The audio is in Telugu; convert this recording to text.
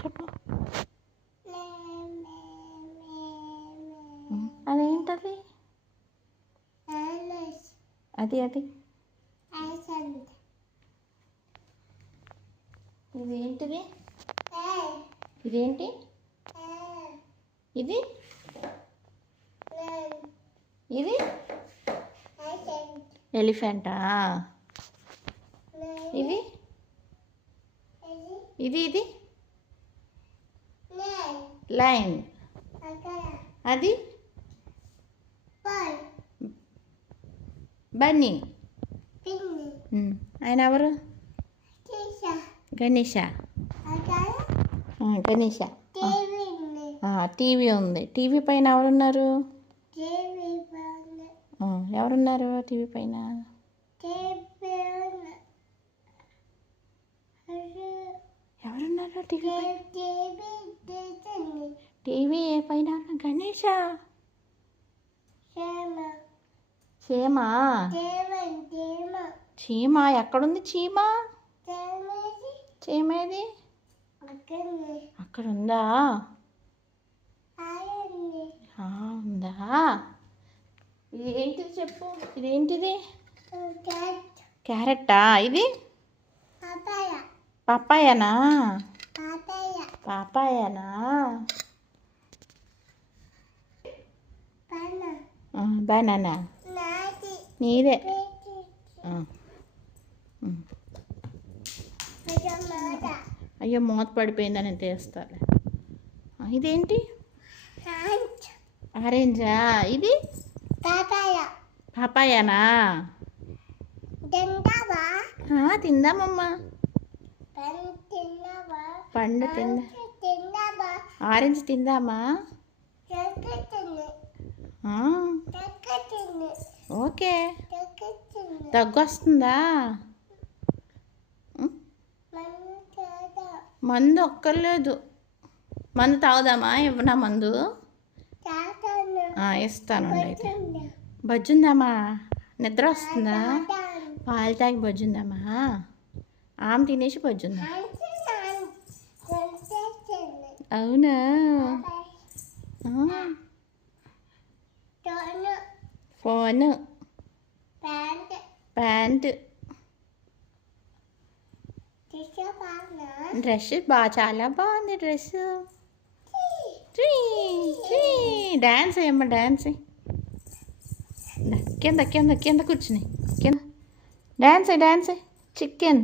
చెప్పు. అదేంటది? అది అది ఇదేంటిది? ఇదేంటి? ఇది ఇది ఎలిఫెంటా? ఇది ఇది ఇది లైన్. అది బన్నీ. ఆయన ఎవరు? గణేష. గణేష. టీవీ ఉంది. టీవీ పైన ఎవరున్నారు? ఎవరున్నారు టీవీ పైన? ఎవరున్నారు టీవీ టీవీ పైన? గణేష. చీమా? చీమ ఎక్కడుంది? చీమ చీమేది? అక్కడ ఉందా? ఉందా? ఇది ఏంటిది చెప్పు. ఇదేంటిది? క్యారెట్టా? ఇది పప్పాయనా? పాపాయనా? బనానా నీదే. అయ్యో మూత పడిపోయిందని తీస్తాలే. ఇదేంటి? ఆరెంజా? ఇది పాపాయనా? తిందామమ్మా. పండు తిందా. ఆరెంజ్ తిందామా? ఓకే. దగ్గు వస్తుందా? మందు ఒక్కర్లేదు. మందు తాగుదామా? ఇవ్వనా మందు? ఇస్తాను అయితే. బజ్జుందామా? నిద్ర వస్తుందా? పాలు తాగి బజ్జుందామా? ఆమె తినేసి బజ్జుందా? అవునా? ఫోను, ప్యాంటు, డ్రెస్ చాలా బాగుంది. Dress dance అయ్యమ్మా. డ్యాన్స్ కింద కింద కింద కూర్చుని కింద డ్యాన్స్ చికెన్.